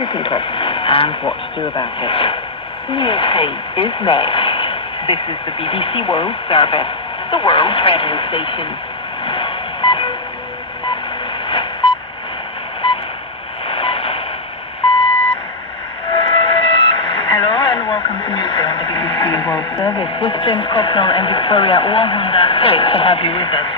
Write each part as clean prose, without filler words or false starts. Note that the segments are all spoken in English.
People and what to do about it. News Tape is next. This is the BBC World Service, the world's radio station. Hello and welcome to Newsday on the BBC World Service with James Cocknell and Victoria Wahunda. Great to have you with us.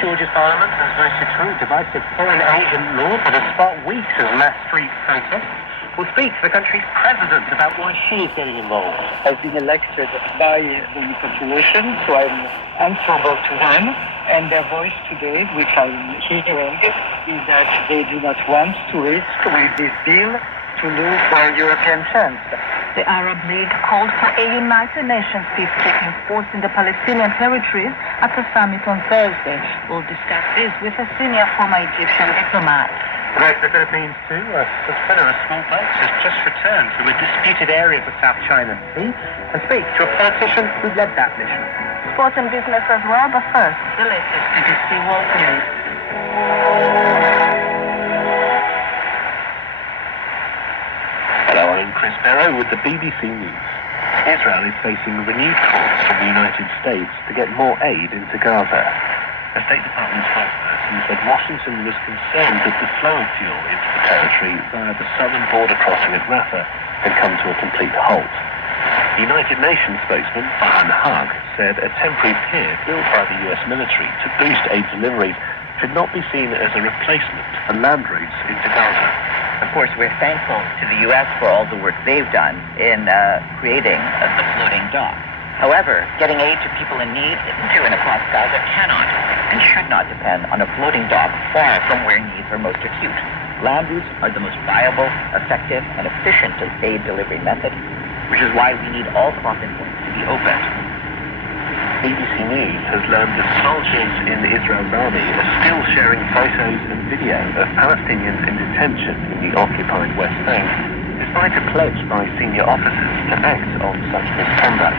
Georgia's parliament has voted through divisive foreign agent law that has sparked weeks of mass street protests. We'll speak to the country's president about why she is getting involved. I've been elected by the population, so I'm answerable to them. And their voice today, which I'm hearing, is that they do not want to risk with this bill to lose their European chance. The Arab League called for a United Nations peacekeeping force in the Palestinian territories at a summit on Thursday. We'll discuss this with a senior former Egyptian diplomat. Right, the Philippines too. A flotilla of small boats has just returned from a disputed area of the South China Sea and speak to a politician who led that mission. Sport and business as well, but first, the latest BBC World News. Hello, I'm Chris Barrow with the BBC News. Israel is facing renewed calls from the United States to get more aid into Gaza. A State Department spokesperson said Washington was concerned that the flow of fuel into the territory via the southern border crossing at Rafah had come to a complete halt. The United Nations spokesman, Farhan Haq, said a temporary pier built by the US military to boost aid deliveries should not be seen as a replacement for land routes into Gaza. Of course, we're thankful to the U.S. for all the work they've done in creating the floating dock. However, getting aid to people in need to and across Gaza cannot and should not depend on a floating dock far from where needs are most acute. Land routes are the most viable, effective, and efficient aid delivery method, which is why we need all crossing points to be opened. BBC News has learned that soldiers in Israel's army are still sharing photos and video of Palestinians in detention in the occupied West Bank, despite a pledge by senior officers to act on such misconduct.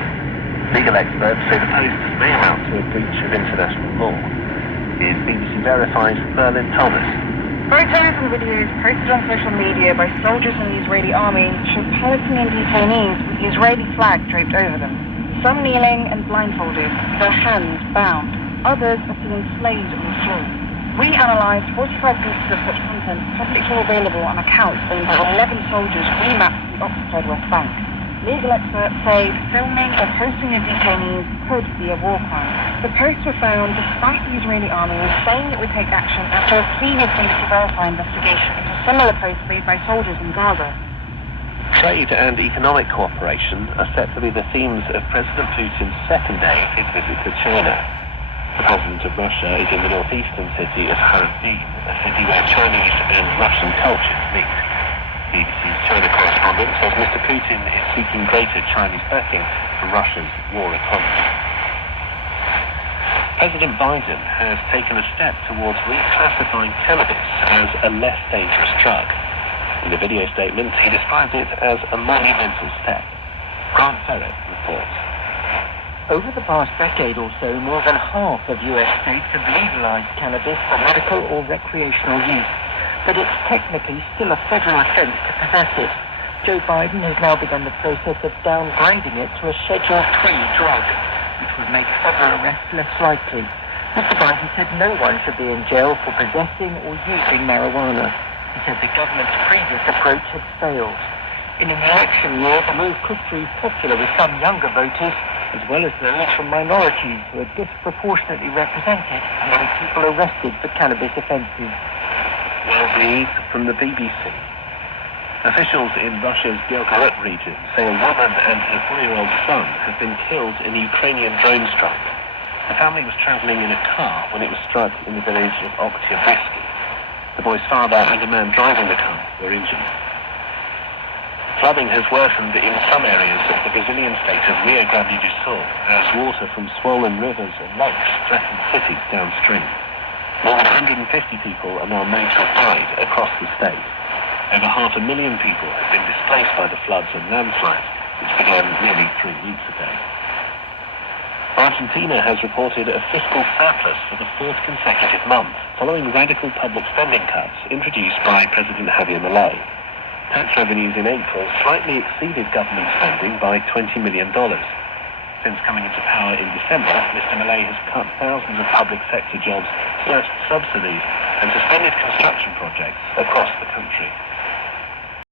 Legal experts say the posts may amount to a breach of international law. Here's BBC Verified's Merlin Thomas. Photos and videos posted on social media by soldiers in the Israeli army show Palestinian detainees with the Israeli flag draped over them. Some kneeling and blindfolded, their hands bound. Others are seen enslaved on the floor. We analysed 45 pieces of such content publicly available on accounts owned by 11 soldiers remapped the occupied West Bank. Legal experts say filming or posting of detainees could be a war crime. The posts were found despite the Israeli army saying it would take action after a previous Embassy Verify investigation into similar posts made by soldiers in Gaza. Trade and economic cooperation are set to be the themes of President Putin's second day of his visit to China. The President of Russia is in the northeastern city of Harbin, a city where Chinese and Russian cultures meet. BBC's China correspondent says Mr. Putin is seeking greater Chinese backing for Russia's war economy. President Biden has taken a step towards reclassifying cannabis as a less dangerous drug. In a video statement, he described it as a monumental step. Grant Ferret reports. Over the past decade or so, more than half of US states have legalized cannabis for medical or recreational use. But it's technically still a federal offense to possess it. Joe Biden has now begun the process of downgrading it to a Schedule 3 drug, which would make federal arrests less likely. Mr. Biden said no one should be in jail for possessing or using marijuana. He said the government's previous approach had failed. In an election year, the move could prove popular with some younger voters, as well as those from minorities who are disproportionately represented among people arrested for cannabis offences. World News from the BBC. Officials in Russia's Belgorod region say a woman and her 4-year-old son have been killed in a Ukrainian drone strike. The family was travelling in a car when it was struck in the village of Oktyabrski. The boy's father and a man driving the car were injured. Flooding has worsened in some areas of the Brazilian state of Rio Grande do Sul as water from swollen rivers and lakes threaten cities downstream. More than 150 people are now known to have died across the state. Over 500,000 people have been displaced by the floods and landslides, which began nearly 3 weeks ago. Argentina has reported a fiscal surplus for the 4th consecutive month, following radical public spending cuts introduced by President Javier Milei. Tax revenues in April slightly exceeded government spending by $20 million. Since coming into power in December, Mr. Millet has cut thousands of public sector jobs, slashed subsidies, and suspended construction projects across the country.